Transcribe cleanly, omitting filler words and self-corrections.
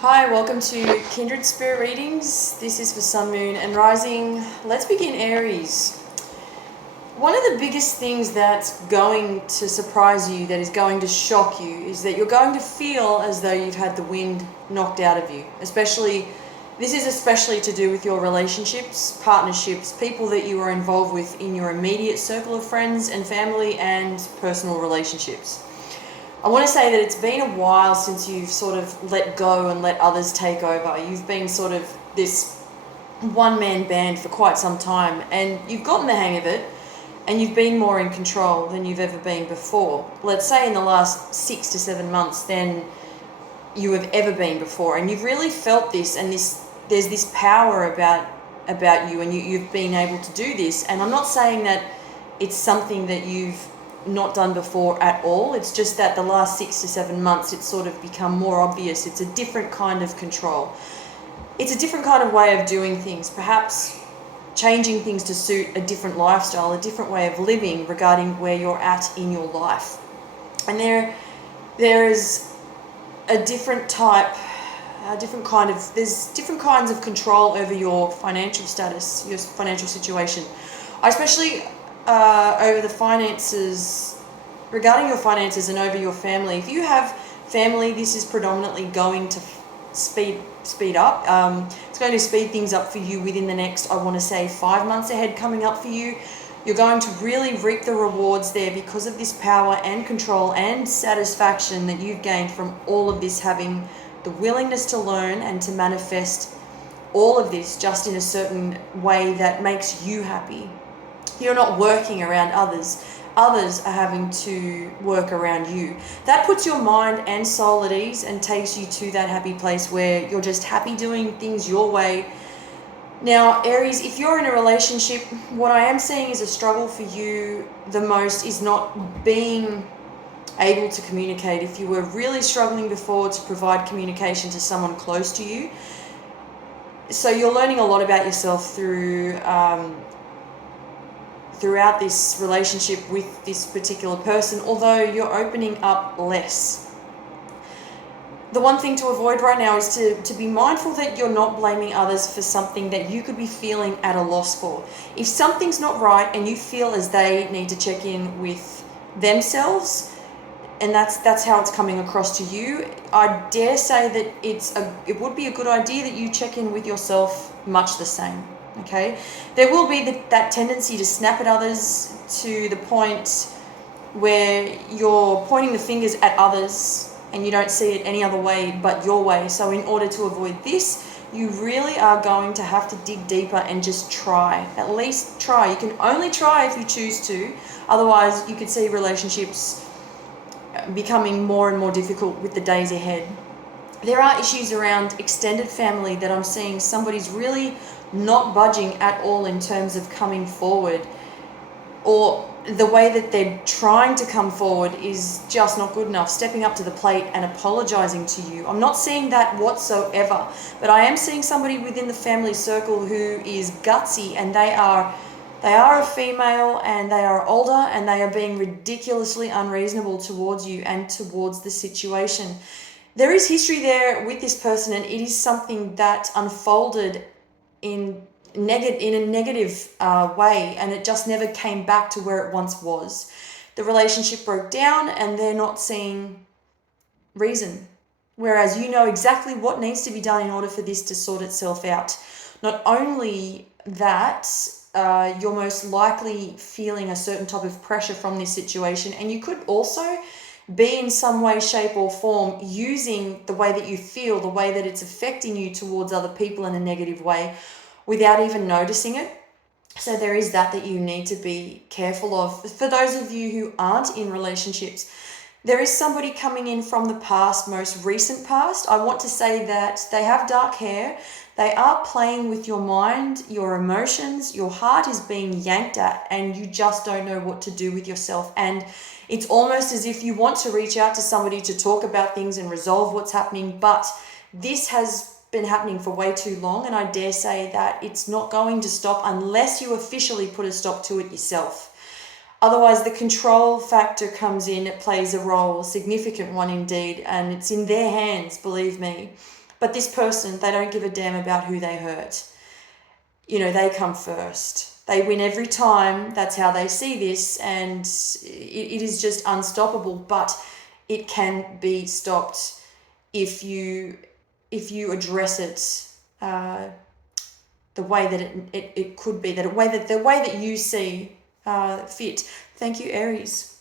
Hi, welcome to Kindred Spirit Readings. This is for Sun, Moon, and Rising. Let's begin Aries. One of the biggest things that's going to surprise you, that is going to shock you, is that you're going to feel as though you've had the wind knocked out of you. This is especially to do with your relationships, partnerships, people that you are involved with in your immediate circle of friends and family and personal relationships. I want to say that it's been a while since you've sort of let go and let others take over. You've been sort of this one-man band for quite some time, and you've gotten the hang of it, and you've been more in control than you've ever been before. Let's say in the last 6 to 7 months than you have ever been before, and you've really felt this, and there's this power about you, and you've been able to do this. And I'm not saying that it's something that you've not done before at all. It's just that the last 6 to 7 months it's sort of become more obvious. It's a different kind of control. It's a different kind of way of doing things, perhaps changing things to suit a different lifestyle, a different way of living regarding where you're at in your life. And there is a different type, there's different kinds of control over your financial status, your financial situation. I especially over the finances, regarding your finances and over your family. If you have family, this is predominantly going to speed up. It's going to speed things up for you within the next, I want to say, 5 months ahead coming up for you. You're going to really reap the rewards there because of this power and control and satisfaction that you've gained from all of this, having the willingness to learn and to manifest all of this just in a certain way that makes you happy. You're not working around others. Others are having to work around you. That puts your mind and soul at ease and takes you to that happy place where you're just happy doing things your way. Now, Aries, if you're in a relationship, what I am seeing is a struggle for you the most is not being able to communicate. If you were really struggling before to provide communication to someone close to you, so you're learning a lot about yourself throughout this relationship with this particular person, although you're opening up less. The one thing to avoid right now is to be mindful that you're not blaming others for something that you could be feeling at a loss for. If something's not right and you feel as they need to check in with themselves, and that's how it's coming across to you, I dare say that it would be a good idea that you check in with yourself much the same. Okay, there will be that tendency to snap at others to the point where you're pointing the fingers at others and you don't see it any other way but your way. So in order to avoid this, you really are going to have to dig deeper and just try. At least try. You can only try if you choose to. Otherwise, you could see relationships becoming more and more difficult with the days ahead. There are issues around extended family that I'm seeing somebody's really not budging at all in terms of coming forward, or the way that they're trying to come forward is just not good enough, stepping up to the plate and apologizing to you. I'm not seeing that whatsoever, but I am seeing somebody within the family circle who is gutsy, and they are a female and they are older and they are being ridiculously unreasonable towards you and towards the situation. There is history there with this person, and it is something that unfolded in a negative way, and it just never came back to where it once was. The relationship broke down and they're not seeing reason, whereas you know exactly what needs to be done in order for this to sort itself out. Not only that, you're most likely feeling a certain type of pressure from this situation, and you could also be in some way, shape or form using the way that you feel, the way that it's affecting you towards other people in a negative way without even noticing it. So there is that you need to be careful of. For those of you who aren't in relationships, there is somebody coming in from the past, most recent past. I want to say that they have dark hair. They are playing with your mind, your emotions. Your heart is being yanked at, and you just don't know what to do with yourself. And it's almost as if you want to reach out to somebody to talk about things and resolve what's happening, but this has been happening for way too long, and I dare say that it's not going to stop unless you officially put a stop to it yourself. Otherwise, the control factor comes in. It plays a role, a significant one indeed, and it's in their hands, believe me. But this person, they don't give a damn about who they hurt. You know, they come first. They win every time. That's how they see this, and it is just unstoppable. But it can be stopped if you address it the way that it could be, the way that you see fit. Thank you, Aries.